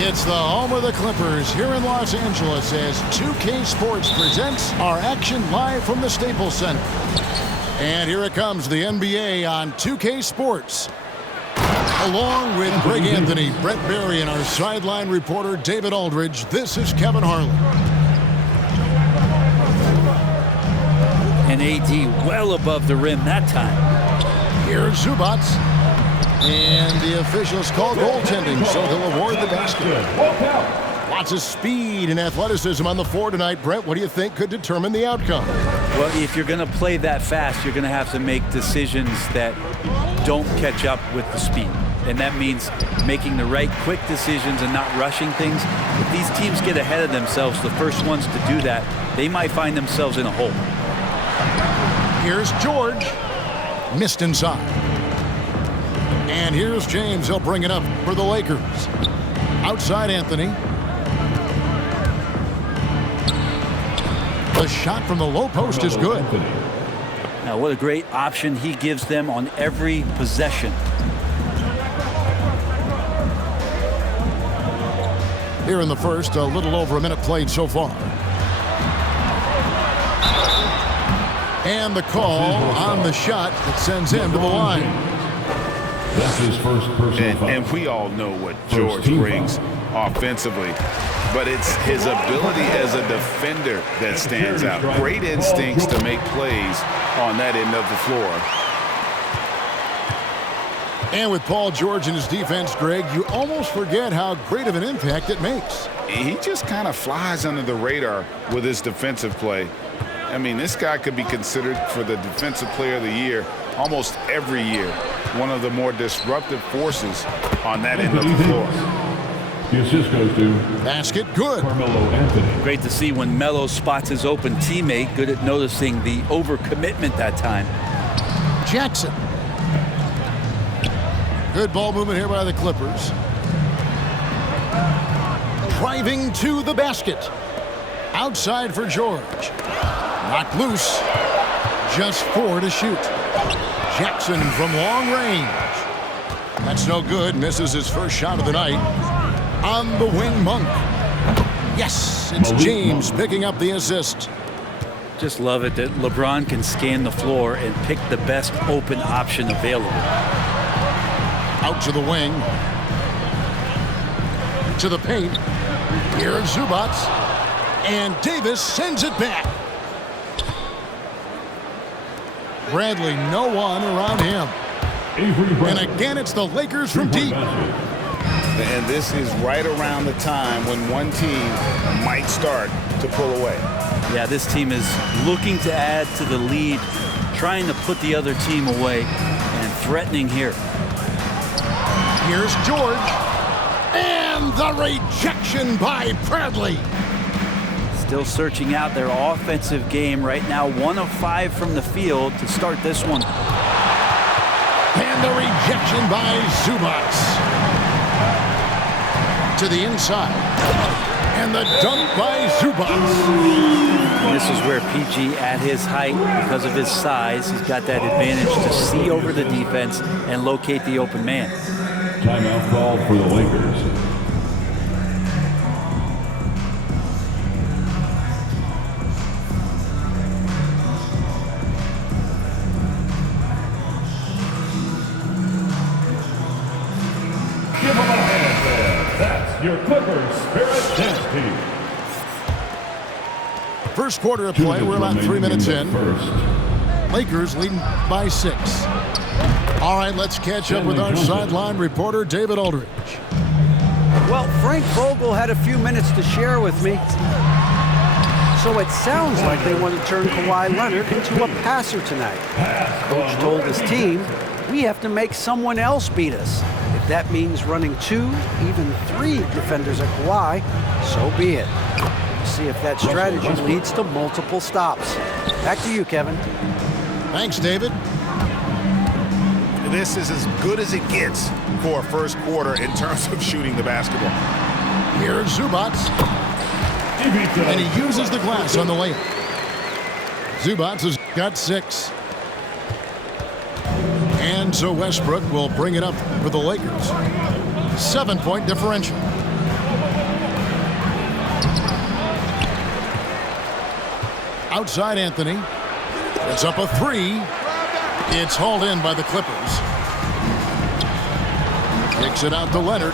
It's the home of the Clippers here in Los Angeles as 2K Sports presents our action live from the Staples Center. And here it comes, the NBA on 2K Sports. Along with Greg Anthony, Brett Berry, and our sideline reporter David Aldridge, this is Kevin Harlan. And AD well above the rim that time. Here's Zubac. And the officials call goaltending, so he'll award the basket. Lots of speed and athleticism on the floor tonight. Brett, what do you think could determine the outcome? Well, if you're going to play that fast, you're going to have to make decisions that don't catch up with the speed. And that means making the right quick decisions and not rushing things. If these teams get ahead of themselves, the first ones to do that, they might find themselves in a hole. Here's George. Missed inside. And here's James. He'll bring it up for the Lakers. Outside Anthony. The shot from the low post is good. Now, what a great option he gives them on every possession. Here in the first, a little over a minute played so far. And the call on the shot that sends him to the line. That's his first personal foul. And we all know what George brings offensively, but it's his ability as a defender that stands out. Great instincts to make plays on that end of the floor. And with Paul George in his defense, Greg, you almost forget how great of an impact it makes. He just kind of flies under the radar with his defensive play. I mean, this guy could be considered for the Defensive Player of the Year almost every year. One of the more disruptive forces on that end of the floor. The assist goes to basket, good. Carmelo Anthony. Great to see when Melo spots his open teammate. Good at noticing the overcommitment that time. Jackson. Good ball movement here by the Clippers. Driving to the basket. Outside for George. Knocked loose. Just 4 to shoot. Jackson from long range. That's no good. Misses his first shot of the night. On the wing, Monk. Yes, it's James picking up the assist. Just love it that LeBron can scan the floor and pick the best open option available. Out to the wing. To the paint. Here's Zubac. And Davis sends it back. Bradley, no one around him. And again, it's the Lakers from deep. And this is right around the time when one team might start to pull away. Yeah, this team is looking to add to the lead, trying to put the other team away, and threatening here. Here's George. And the rejection by Bradley. Still searching out their offensive game right now. 1 of 5 from the field to start this one. And the rejection by Zubac. To the inside. And the dunk by Zubac. And this is where PG at his height, because of his size, he's got that advantage to see over the defense and locate the open man. Timeout called for the Lakers. Give him a hand there. That's your Clippers Spirit Dance Team. First quarter of play, we're about 3 minutes in. Lakers leading by 6. All right, let's catch up with our sideline reporter, David Aldridge. Well, Frank Vogel had a few minutes to share with me. So it sounds like they want to turn Kawhi Leonard into a passer tonight. Coach told his team, we have to make someone else beat us. If that means running 2, even 3 defenders at Kawhi, so be it. We'll see if that strategy leads to multiple stops. Back to you, Kevin. Thanks, David. This is as good as it gets for a first quarter in terms of shooting the basketball. Here's Zubac. And he uses the glass on the layup. Zubac has got 6. And so Westbrook will bring it up for the Lakers. 7-point differential. Outside Anthony. It's up a three. It's hauled in by the Clippers. Kicks it out to Leonard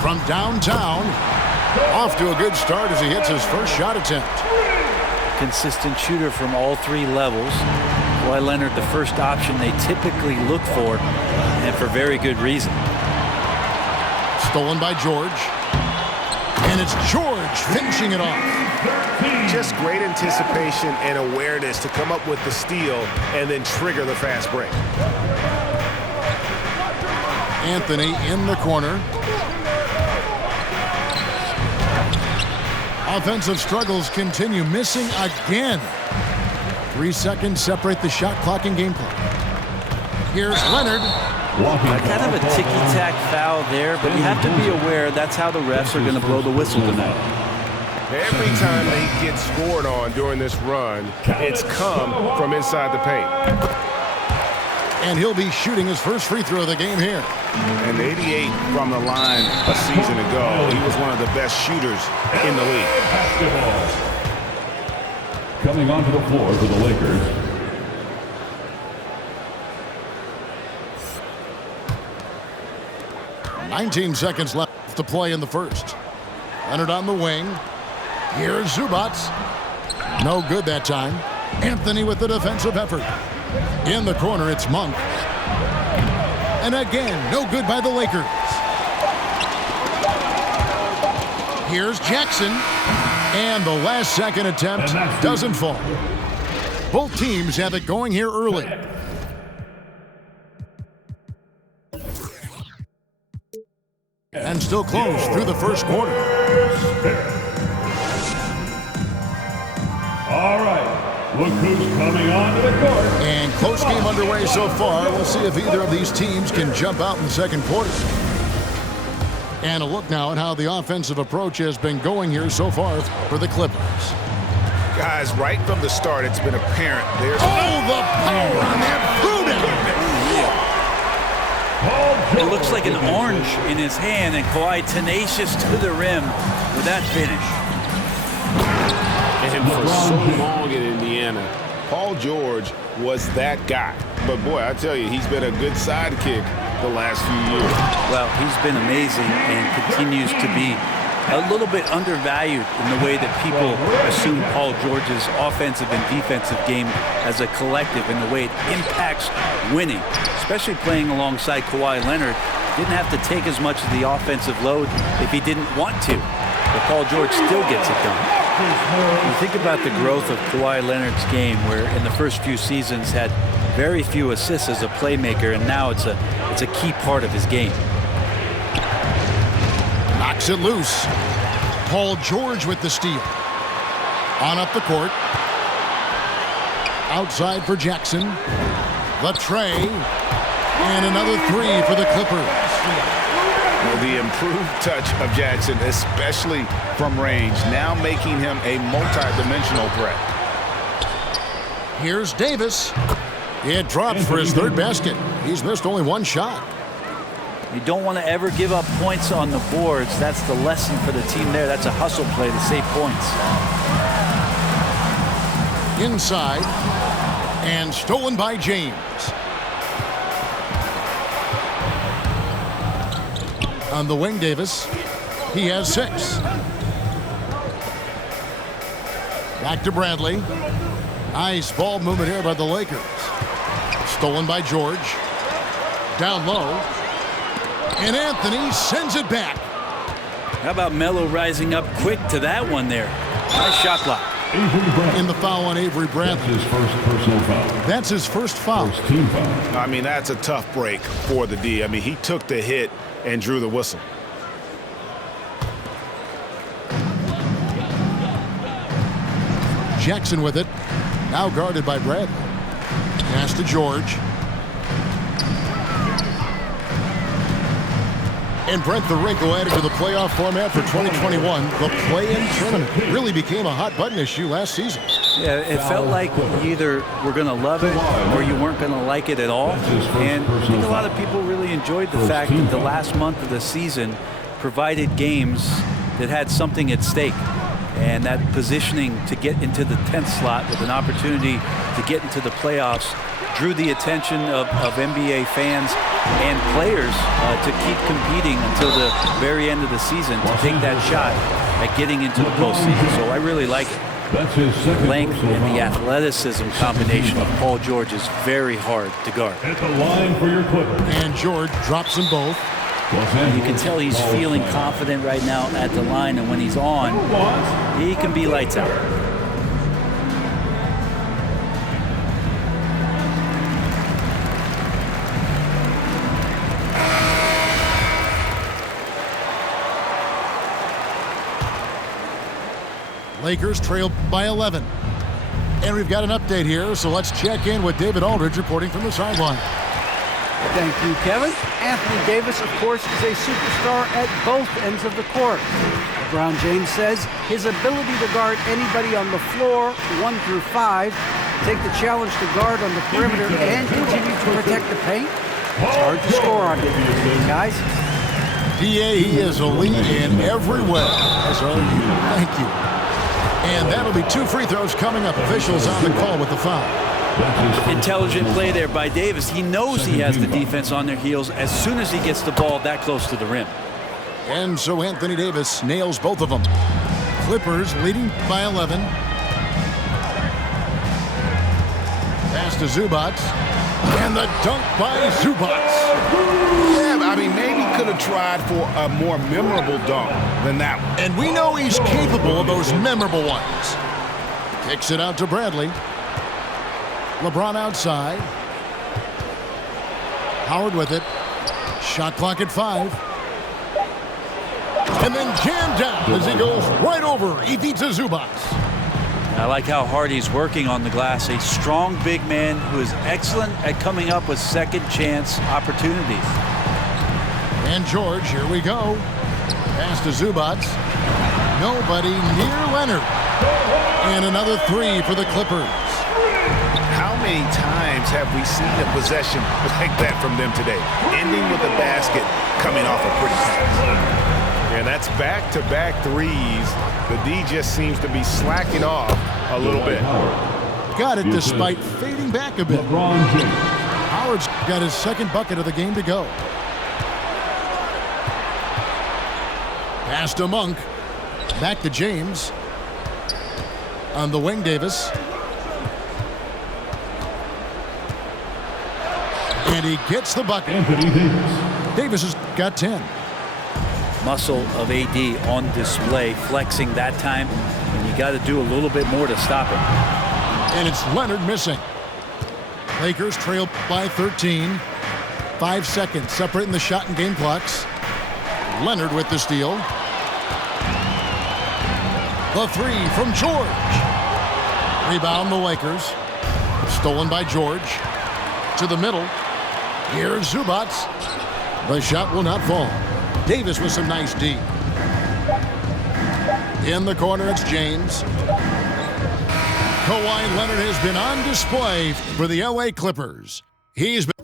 from downtown. Off to a good start as he hits his first shot attempt. Consistent shooter from all three levels. Kawhi Leonard, the first option they typically look for, and for very good reason. Stolen by George. And it's George finishing it off. Just great anticipation and awareness to come up with the steal and then trigger the fast break. Anthony in the corner. Offensive struggles continue, missing again. 3 seconds separate the shot clock and game clock. Here's Leonard. Kind of a ticky-tack foul there, but you have to be aware that's how the refs are going to blow the whistle tonight. Every time they get scored on during this run, it's come from inside the paint. And he'll be shooting his first free throw of the game here. And 88 from the line a season ago. He was one of the best shooters in the league. Basketball. Coming onto the floor for the Lakers. "19 seconds left to play in the first. Leonard on the wing. Here's Zubac. No good that time. Anthony with the defensive effort. In the corner, it's Monk. And again, no good by the Lakers. Here's Jackson. And the last second attempt doesn't fall. Both teams have it going here early. And still close through the first quarter. All right, look who's coming onto the court. And close game underway so far. We'll see if either of these teams can jump out in the second quarter. And a look now at how the offensive approach has been going here so far for the Clippers. Guys, right from the start, it's been apparent there's... Oh, the power on that throwdown! It looks like an orange in his hand, and Kawhi tenacious to the rim with that finish. And for so long in Indiana, Paul George was that guy. But boy, I tell you, he's been a good sidekick the last few years. Well, he's been amazing and continues to be a little bit undervalued in the way that people assume Paul George's offensive and defensive game as a collective, and the way it impacts winning, especially playing alongside Kawhi Leonard. Didn't have to take as much of the offensive load if he didn't want to, but Paul George still gets it done. You think about the growth of Kawhi Leonard's game, where in the first few seasons had very few assists as a playmaker, and now it's a key part of his game. Knocks it loose. Paul George with the steal. On up the court. Outside for Jackson. The tray. And another three for the Clippers. Well, the improved touch of Jackson, especially from range, now making him a multi-dimensional threat. Here's Davis. It drops for his third basket. He's missed only one shot. You don't want to ever give up points on the boards. That's the lesson for the team there. That's a hustle play to save points. Inside. And stolen by James. On the wing, Davis. He has 6. Back to Bradley. Nice ball movement here by the Lakers. Stolen by George. Down low. And Anthony sends it back. How about Melo rising up quick to that one there? Nice shot block. In the foul on Avery Bradley. That's his first personal foul. That's his first foul. First team foul. I mean, that's a tough break for the D. I mean, he took the hit and drew the whistle. Jackson with it. Now guarded by Bradley. Pass to George. And Brent, the wrinkle added to the playoff format for 2021, the play-in tournament really became a hot button issue last season. Yeah, it felt like you either were going to love it or you weren't going to like it at all. And I think a lot of people really enjoyed the fact that the last month of the season provided games that had something at stake. And that positioning to get into the 10th slot with an opportunity to get into the playoffs drew the attention of NBA fans and players to keep competing until the very end of the season to take that shot at getting into the postseason. So I really like it. That's his second Length personal and the foul. athleticism combination of Paul George is very hard to guard. At the line for your Clippers. And George drops them both. You can tell he's feeling confident right now at the line, and when he's on, he can be lights out. Lakers trail by 11. And we've got an update here, so let's check in with David Aldridge reporting from the sideline. Thank you, Kevin. Anthony Davis, of course, is a superstar at both ends of the court. LeBron James says his ability to guard anybody on the floor, 1 through 5, take the challenge to guard on the perimeter and continue to protect the paint. It's hard to score on him. Guys? DA, he is elite in every way. As are you. Thank you. And that'll be 2 free throws coming up. Officials on the call with the foul. Intelligent play there by Davis. He knows he has the defense on their heels as soon as he gets the ball that close to the rim. And so Anthony Davis nails both of them. Clippers leading by 11. Pass to Zubac. And the dunk by Zubac. Yeah, I mean, maybe could have tried for a more memorable dunk than that one. And we know he's capable of those memorable ones. Kicks it out to Bradley. LeBron outside. Howard with it. Shot clock at 5. And then jammed down as he goes right over Ivica Zubac. I like how hard he's working on the glass. A strong big man who is excellent at coming up with second chance opportunities. And George, here we go. Pass to Zubac. Nobody near Leonard. And another 3 for the Clippers. How many times have we seen a possession like that from them today? Ending with a basket, coming off a pretty pass. And that's back-to-back threes. The D just seems to be slacking off a little bit. Got it despite fading back a bit. LeBron James. Howard's got his second bucket of the game to go. Pass to Monk. Back to James. On the wing, Davis. And he gets the bucket. Anthony Davis. Davis has got 10. Muscle of AD on display, flexing that time, and you got to do a little bit more to stop him. And it's Leonard missing. Lakers trail by 13. 5 seconds separating the shot and game clocks. Leonard with the steal. The 3 from George. Rebound the Lakers. Stolen by George. To the middle. Here's Zubac. The shot will not fall. Davis with some nice D. In the corner, it's James. Kawhi Leonard has been on display for the LA Clippers. He's been